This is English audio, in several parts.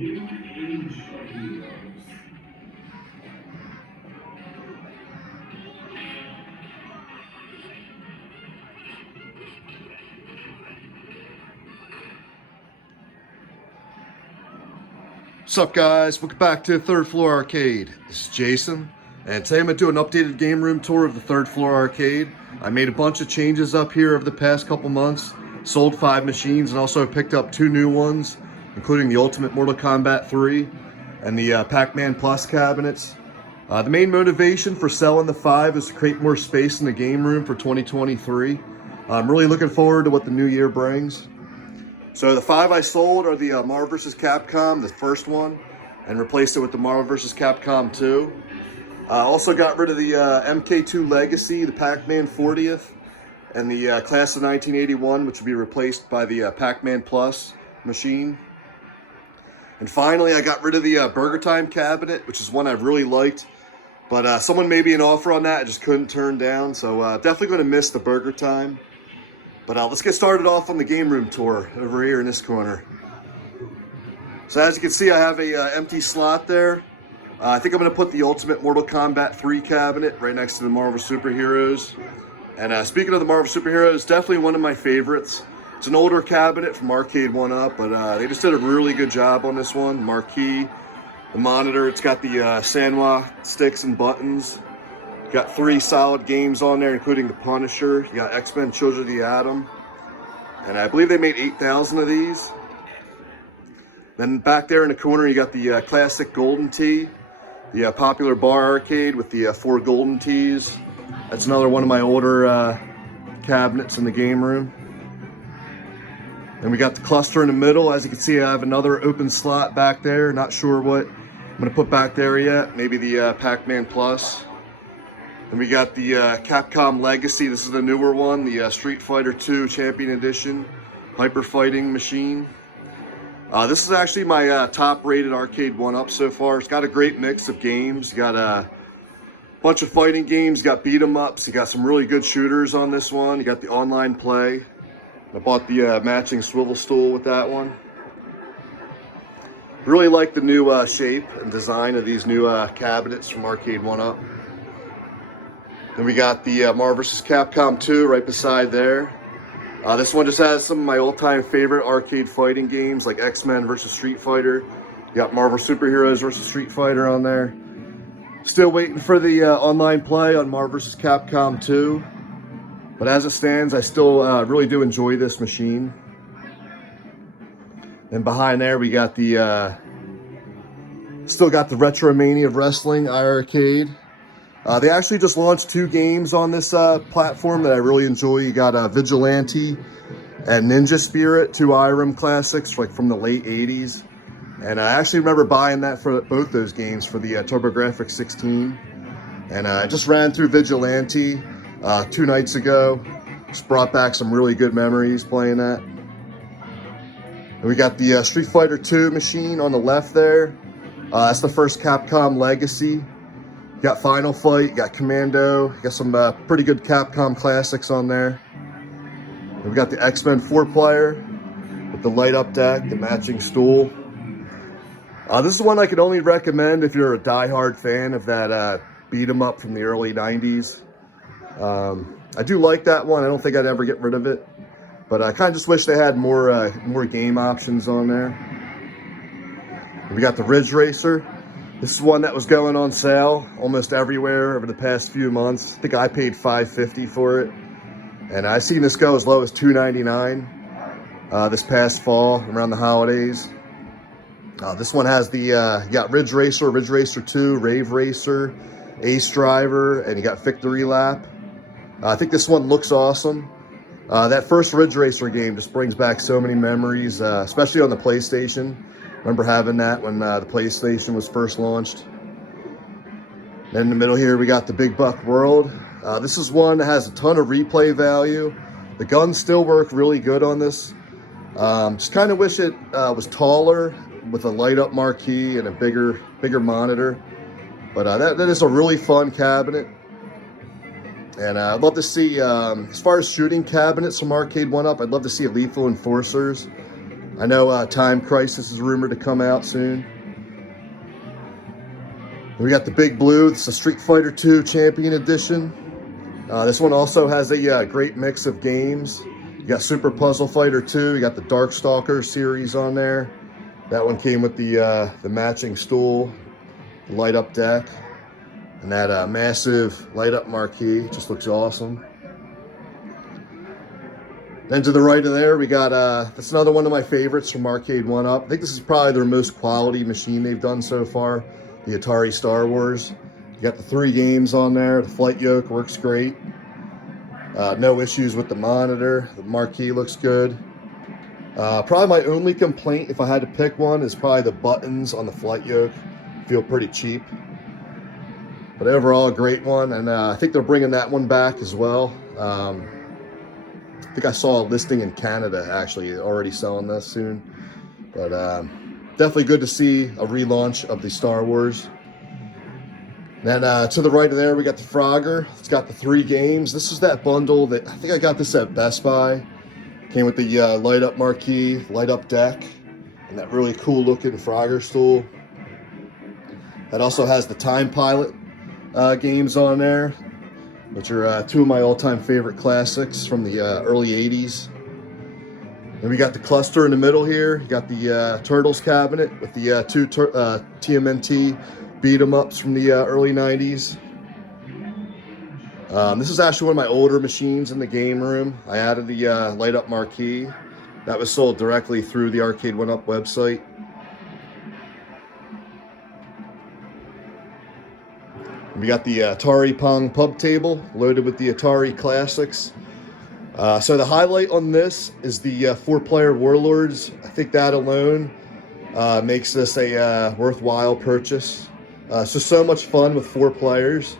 What's up, guys? Welcome back to Third Floor Arcade. This is Jason, and today I'm going to do an updated game room tour of the Third Floor Arcade. I made a bunch of changes up here over the past couple months, sold 5 machines, and also picked up 2 new ones, including the Ultimate Mortal Kombat 3 and the Pac-Man Plus cabinets. The main motivation for selling the 5 is to create more space in the game room for 2023. I'm really looking forward to what the new year brings. So the 5 I sold are the Marvel vs. Capcom, the first one, and replaced it with the Marvel vs. Capcom 2. Also got rid of the MK2 Legacy, the Pac-Man 40th, and the Class of 1981, which will be replaced by the Pac-Man Plus machine. And finally, I got rid of the Burger Time cabinet, which is one I really liked, but someone made me an offer on that I just couldn't turn down, so definitely going to miss the Burger Time. But let's get started off on the game room tour over here in this corner. So as you can see, I have a empty slot there. I think I'm going to put the Ultimate Mortal Kombat 3 cabinet right next to the Marvel Superheroes. And speaking of the Marvel Superheroes, definitely one of my favorites. It's an older cabinet from ARCADE1UP, but they just did a really good job on this one. Marquee, the monitor, it's got the Sanwa sticks and buttons. Got 3 solid games on there, including the Punisher. You got X-Men Children of the Atom. And I believe they made 8,000 of these. Then back there in the corner, you got the classic Golden Tee. The popular bar arcade with the 4 Golden Tees. That's another one of my older cabinets in the game room. And we got the cluster in the middle. As you can see, I have another open slot back there. Not sure what I'm going to put back there yet. Maybe the Pac-Man Plus. Then we got the Capcom Legacy. This is the newer one, the Street Fighter 2 Champion Edition Hyper Fighting machine. This is actually my top-rated ARCADE1UP so far. It's got a great mix of games. You got a bunch of fighting games. You got beat-em-ups. You got some really good shooters on this one. You got the online play. I bought the matching swivel stool with that one. Really like the new shape and design of these new cabinets from ARCADE1UP. Then we got the Marvel vs. Capcom 2 right beside there. This one just has some of my all-time favorite arcade fighting games like X-Men vs. Street Fighter. You got Marvel Superheroes vs. Street Fighter on there. Still waiting for the online play on Marvel vs. Capcom 2. But as it stands, I still really do enjoy this machine. And behind there, we got the still got the Retromania of Wrestling iiRcade. They actually just launched 2 games on this platform that I really enjoy. You got Vigilante and Ninja Spirit, 2 IRM classics like from the late 80s. And I actually remember buying that for both those games for the TurboGrafx 16. And I just ran through Vigilante 2 nights ago. Just brought back some really good memories playing that. And we got the Street Fighter 2 machine on the left there. That's the first Capcom Legacy. You got Final Fight, you got Commando, you got some pretty good Capcom classics on there. And we got the X-Men 4-player with the light-up deck, the matching stool. This is one I could only recommend if you're a die-hard fan of that beat-em-up from the early 90s. I do like that one. I don't think I'd ever get rid of it. But I kind of just wish they had more game options on there. And we got the Ridge Racer. This is one that was going on sale almost everywhere over the past few months. I think I paid $5.50 for it. And I've seen this go as low as $2.99 this past fall around the holidays. This one has the, you got Ridge Racer 2, Rave Racer, Ace Driver, and you got Victory Lap. I think this one looks awesome. That first Ridge Racer game just brings back so many memories, especially on the PlayStation. Remember having that when the PlayStation was first launched. Then in the middle here, we got the Big Buck World. This is one that has a ton of replay value. The guns still work really good on this. Just kind of wish it was taller with a light-up marquee and a bigger monitor. But that is a really fun cabinet. And I'd love to see, as far as shooting cabinets from ARCADE1UP, I'd love to see a Lethal Enforcers. I know Time Crisis is rumored to come out soon. We got the Big Blue. It's a Street Fighter II Champion Edition. This one also has a great mix of games. You got Super Puzzle Fighter 2. You got the Darkstalker series on there. That one came with the matching stool, the light-up deck, and that massive light-up marquee. Just looks awesome. Then to the right of there, we got, that's another one of my favorites from ARCADE1UP. I think this is probably their most quality machine they've done so far, the Atari Star Wars. You got the 3 games on there. The flight yoke works great. No issues with the monitor. The marquee looks good. Probably my only complaint, if I had to pick one, is probably the buttons on the flight yoke. Feel pretty cheap. But overall, a great one. And I think they're bringing that one back as well. I think I saw a listing in Canada, actually, already selling this soon. But definitely good to see a relaunch of the Star Wars. Then to the right of there, we got the Frogger. It's got the 3 games. This is that bundle that I think I got this at Best Buy. Came with the light-up marquee, light-up deck, and that really cool-looking Frogger stool. That also has the Time Pilot games on there, which are 2 of my all-time favorite classics from the early 80s. Then we got the cluster in the middle here. You got the Turtles cabinet with the 2 TMNT beat-em-ups from the early 90s. This is actually one of my older machines in the game room. I added the light-up marquee. That was sold directly through the ARCADE1UP website. We got the Atari Pong pub table loaded with the Atari classics. So the highlight on this is the 4-player Warlords. I think that alone makes this a worthwhile purchase. It's just so much fun with 4 players.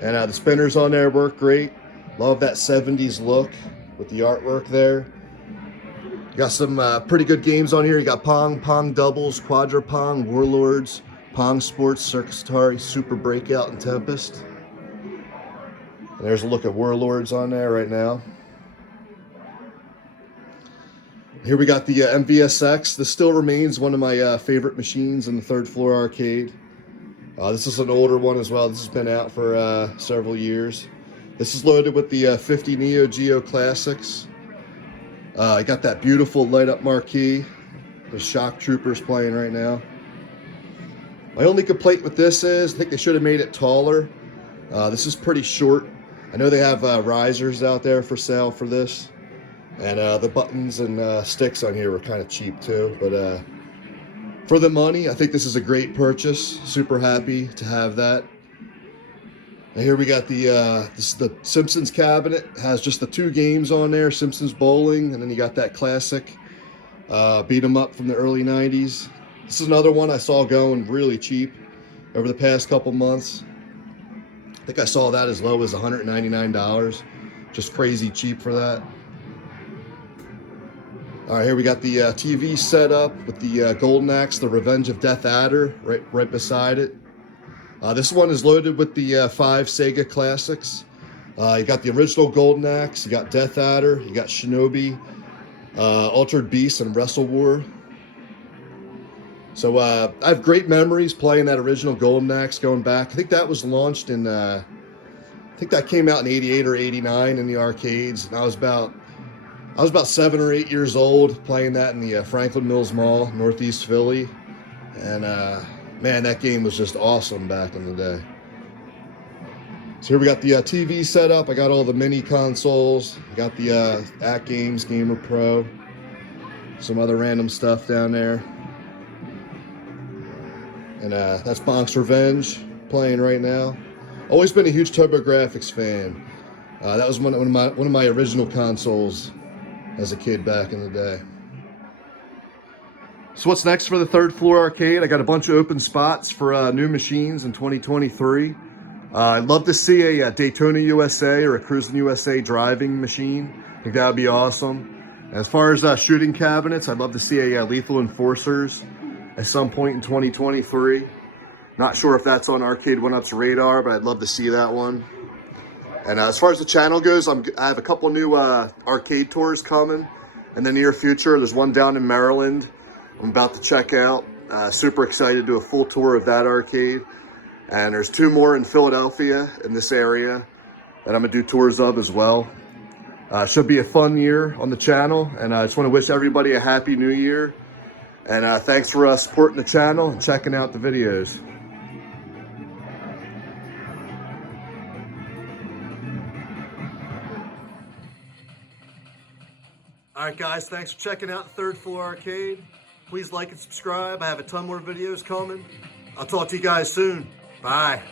And the spinners on there work great. Love that 70s look with the artwork there. You got some pretty good games on here. You got Pong, Pong Doubles, Quadra Pong, Warlords, Pong Sports, Circus Atari, Super Breakout, and Tempest. And there's a look at Warlords on there right now. Here we got the MVSX. This still remains one of my favorite machines in the 3rd floor arcade. This is an older one as well. This has been out for several years. This is loaded with the 50 Neo Geo Classics. I got that beautiful light-up marquee. There's Shock Troopers playing right now. My only complaint with this is I think they should have made it taller. This is pretty short. I know they have risers out there for sale for this. And the buttons and sticks on here were kind of cheap too. But for the money, I think this is a great purchase. Super happy to have that. And here we got the Simpsons cabinet. It has just the 2 games on there, Simpsons Bowling, and then you got that classic beat 'em up from the early 90s. This is another one I saw going really cheap over the past couple months. I think I saw that as low as $199. Just crazy cheap for that. All right, here we got the TV set up with the Golden Axe, the Revenge of Death Adder, right beside it. This one is loaded with the 5 Sega classics. You got the original Golden Axe, you got Death Adder, you got Shinobi, Altered Beast, and Wrestle War. So I have great memories playing that original Golden Axe going back. I think that was launched in, I think that came out in 88 or 89 in the arcades. And I was about 7 or 8 years old playing that in the Franklin Mills Mall, Northeast Philly. And man, that game was just awesome back in the day. So here we got the TV set up. I got all the mini consoles. I got the Atgames Gamer Pro. Some other random stuff down there. And that's Bonk's Revenge playing right now. Always been a huge TurboGrafx fan. That was one of my original consoles as a kid back in the day. So what's next for the 3rd floor arcade? I got a bunch of open spots for new machines in 2023. I'd love to see a Daytona USA or a Cruis'n USA driving machine. I think that would be awesome. As far as shooting cabinets, I'd love to see a Lethal Enforcers at some point in 2023. Not sure if that's on ARCADE1UP's radar, but I'd love to see that one. And as far as the channel goes, I have a couple new arcade tours coming. in the near future. There's one down in Maryland I'm about to check out. Super excited to do a full tour of that arcade. And there's 2 more in Philadelphia in this area that I'm gonna do tours of as well. Should be a fun year on the channel, and I just want to wish everybody a happy new year. And thanks for supporting the channel and checking out the videos. All right, guys, thanks for checking out the Third Floor Arcade. Please like and subscribe. I have a ton more videos coming. I'll talk to you guys soon. Bye.